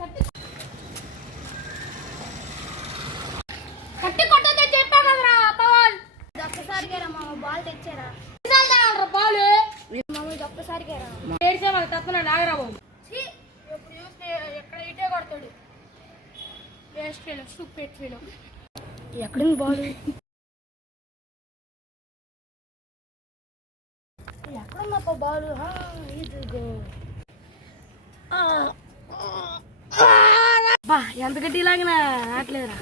కట్టి కొట్టదే చెప్పా కదరా పవన్. ఒక్కసారిగా మా బాల్ తెచ్చారా బాలు మమ్మల్ని ఒక్కసారిగా ఏడ్చే వాళ్ళు తప్పన నాగరాబు ఎప్పుడు చూస్తే ఎక్కడ ఇటే కొడతాడు. Waste feel super feel. ఎక్కడుంది బాల్? ఎక్కడుందప్ప బాల్? ఇదిగో. ఎంత గట్టి లాగినా ఆటలేదురా.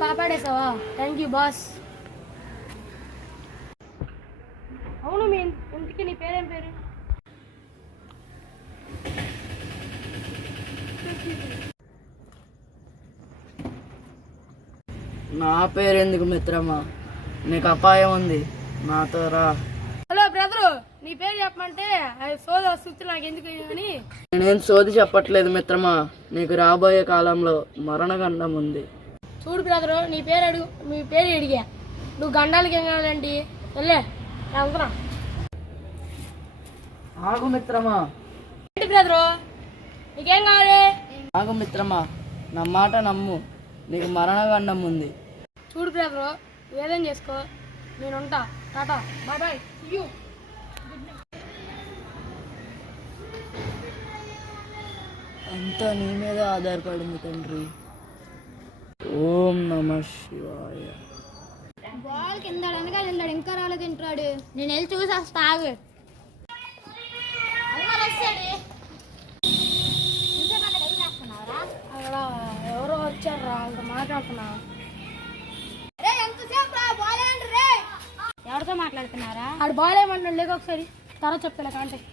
కాపాడేసావా? Thank you boss. అవును మీ ఇంటికి నీ పేరేం పేరు? నా పేరు ఎందుకు మిత్రమా? నీకు అపాయం ఉంది, నాతో రా. హలో బ్రదరు, నీ పేరు చెప్పమంటే అది సోదా సూచి నాకు ఎందుకు అని. నేనేం సోది చెప్పట్లేదు మిత్రమా, నీకు రాబోయే కాలంలో మరణగండం ఉంది. చూడు బ్రదరు, నీ పేరు అడిగా. నువ్వు గండాలకి ఏం కావాలండి? వెళ్ళే వెళ్తున్నా. ఆగు మిత్రమా. ఏంటి బ్రదరు, నీకేం కావాలి? ఆగు మిత్రమా, నా మాట నమ్ము, నీకు మరణగండం ఉంది. చూడు బ్రదరు, ఏదేం చేసుకో, నేను ఉంటా. Tata, bye bye, you. అంతా నీ మీద ఆధారపడింది తండ్రి. ఓం నమ శివాయ. బాల్ కింద వెనకాల ఇంకా రాలేదు తింటాడు. నేను వెళ్ళి చూసేస్తా. ఆగు. అక్కడ ఎవరో వచ్చారా, అంత మాట్లాడుతున్నా. ఎవరితో మాట్లాడుతున్నారా? ఆడు బాగాలేమన్నాడు, లేక ఒకసారి తర్వాత చెప్తా కాంటాక్ట్.